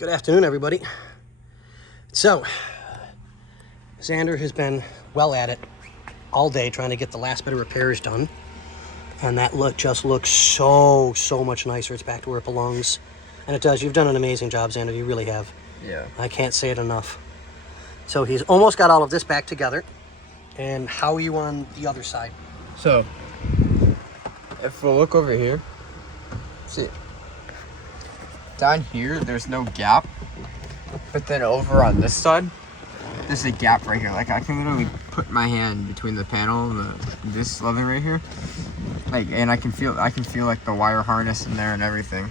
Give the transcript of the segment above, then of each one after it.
Good afternoon, everybody. So, Xander has been well at it all day trying to get the last bit of repairs done. And that just looks so much nicer. It's back to where it belongs. And it does. You've done an amazing job, Xander. You really have. Yeah. I can't say it enough. So he's almost got all of this back together. And how are you on the other side? So, if we look over here, see, down here, there's no gap. But then over on this side, there's a gap right here. Like, I can literally put my hand between the panel and this leather right here. Like, and I can feel like the wire harness in there and everything.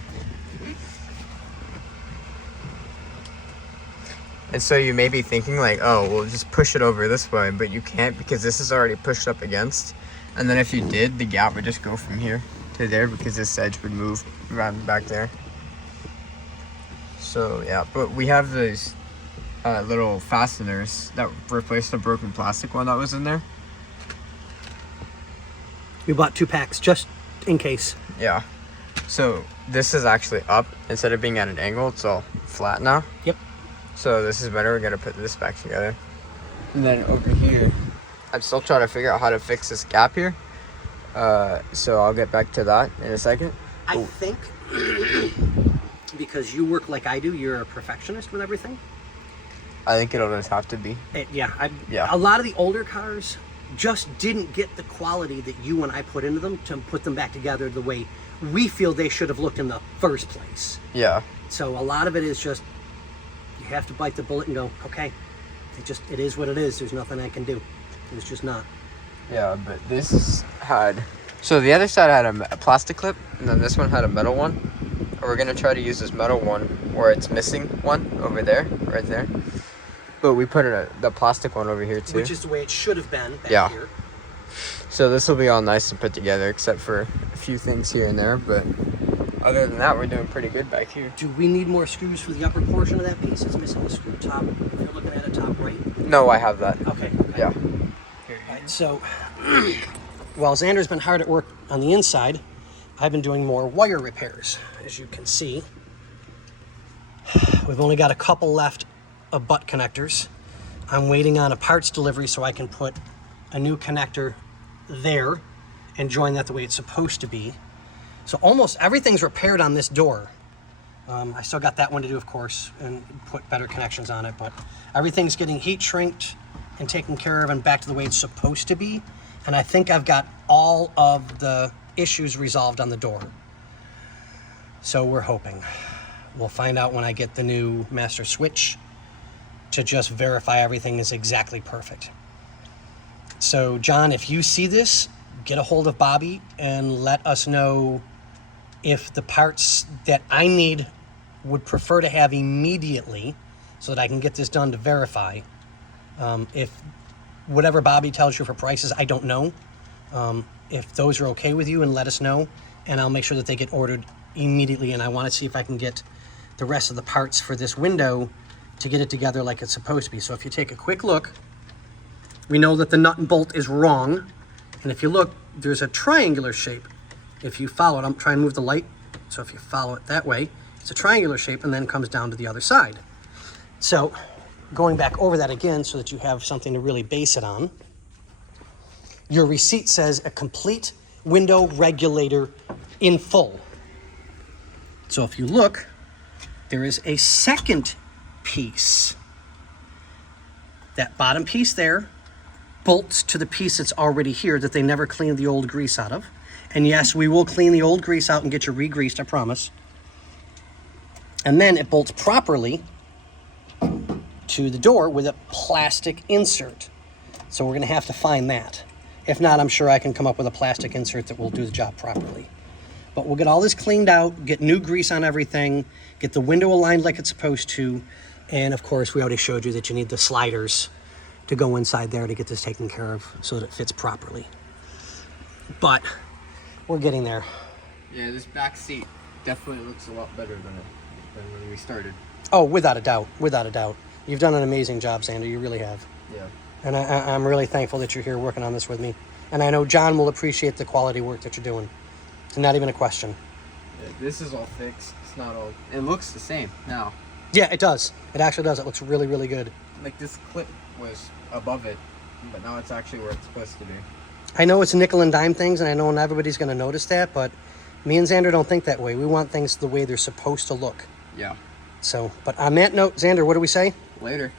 And so you may be thinking like, oh, well, just push it over this way, but you can't because this is already pushed up against. And then if you did, the gap would just go from here to there because this edge would move around back there. So yeah, but we have these little fasteners that replaced the broken plastic one that was in there. We bought 2 packs just in case. Yeah. So this is actually up. Instead of being at an angle, it's all flat now. Yep. So this is better. We're gonna put this back together. And then over here, I'm still trying to figure out how to fix this gap here. So I'll get back to that in a second. I think because you work like I do, you're a perfectionist with everything. I think it'll just have to be. Yeah. Yeah. A lot of the older cars just didn't get the quality that you and I put into them to put them back together the way we feel they should have looked in the first place. Yeah. So a lot of it is just, you have to bite the bullet and go, okay, it is what it is. There's nothing I can do. It's just not. Yeah, but this had... So the other side had a plastic clip, and then this one had a metal one. And we're going to try to use this metal one where it's missing one over there, right there. But we put the plastic one over here too. Which is the way it should have been back here. So this will be all nice and put together, except for a few things here and there. But other than that, we're doing pretty good back here. Do we need more screws for the upper portion of that piece? It's missing the screw top. If you're looking at it top right. No, I have that. Okay. Yeah. Right, so, while Xander's been hard at work on the inside, I've been doing more wire repairs. As you can see, we've only got a couple left of butt connectors. I'm waiting on a parts delivery so I can put a new connector there and join that the way it's supposed to be. So almost everything's repaired on this door. I still got that one to do, of course, and put better connections on it, but everything's getting heat shrinked and taken care of and back to the way it's supposed to be. And I think I've got all of the issues resolved on the door. So we're hoping. We'll find out when I get the new master switch to just verify everything is exactly perfect. So John, if you see this, get a hold of Bobby and let us know if the parts that I need would prefer to have immediately so that I can get this done to verify. If whatever Bobby tells you for prices, I don't know. If those are okay with you, and let us know, and I'll make sure that they get ordered immediately. And I want to see if I can get the rest of the parts for this window to get it together like it's supposed to be. So if you take a quick look, we know that the nut and bolt is wrong. And if you look, there's a triangular shape. If you follow it, I'm trying to move the light. So if you follow it that way, it's a triangular shape and then comes down to the other side. So going back over that again so that you have something to really base it on. Your receipt says a complete window regulator in full. So if you look, there is a second piece. That bottom piece there bolts to the piece that's already here that they never cleaned the old grease out of. And yes, we will clean the old grease out and get you re-greased, I promise. And then it bolts properly to the door with a plastic insert. So we're going to have to find that. If not, I'm sure I can come up with a plastic insert that will do the job properly. But we'll get all this cleaned out, get new grease on everything, get the window aligned like it's supposed to, and of course, we already showed you that you need the sliders to go inside there to get this taken care of so that it fits properly. But we're getting there. Yeah, this back seat definitely looks a lot better than when we started. Oh, without a doubt, without a doubt. You've done an amazing job, Xander, you really have. Yeah. And I'm really thankful that you're here working on this with me. And I know John will appreciate the quality work that you're doing. It's not even a question. Yeah, this is all fixed. It's not all... It looks the same now. Yeah, it does. It actually does. It looks really, really good. Like this clip was above it, but now it's actually where it's supposed to be. I know it's nickel and dime things, and I know not everybody's going to notice that, but me and Xander don't think that way. We want things the way they're supposed to look. Yeah. So, but on that note, Xander, what do we say? Later.